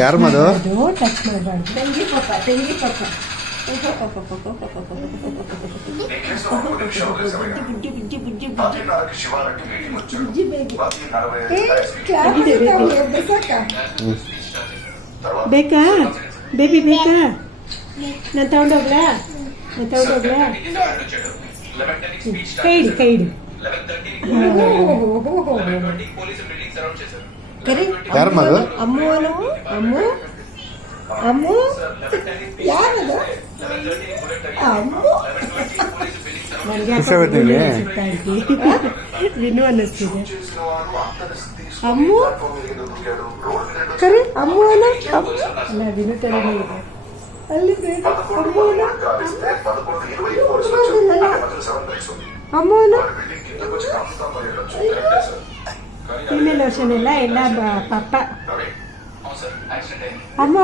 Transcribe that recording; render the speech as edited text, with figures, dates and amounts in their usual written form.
ಯಾರು ಮದು? ಟಚ್ ಮಾಡಬಾರ್ದು. ತಂಗಿ ಪಾಪ ಬುಜ್ಜಿ ಬುಜ್ಜಿ ಬುಜ್ಜಿ ಬುಜ್ಜಿ ಬೇಬಿ. ಬೇಕಾ ಬೇಬಿ ಬೇಕಾ? ನಾನು ತಗೊಂಡೋಗ್ಲಾ? ಕೈ ಇಡು. ಕರಿ ಯಾರು ಮದು? ಅಮ್ಮು ಅಮ್ಮು ಅಮ್ಮು ಯಾರದು? ಅಮ್ಮು ಖುಷಿಯಾಗುತ್ತೀವಿ. ವಿನು ಅನ್ನಿಸ್ತಿದೆ. ಅಮ್ಮು ಕರಿ ಅಮ್ಮು ಅಲ್ಲ ವಿನು ಥರನೇ ಇದೆ. ಅಲ್ಲಿ ಅಮ್ಮು ಅಲ್ಲ ಫೀಮೇಲ್ ವರ್ಷನ್ ಎಲ್ಲ ಪಪ್ಪ ಅಮ್ಮ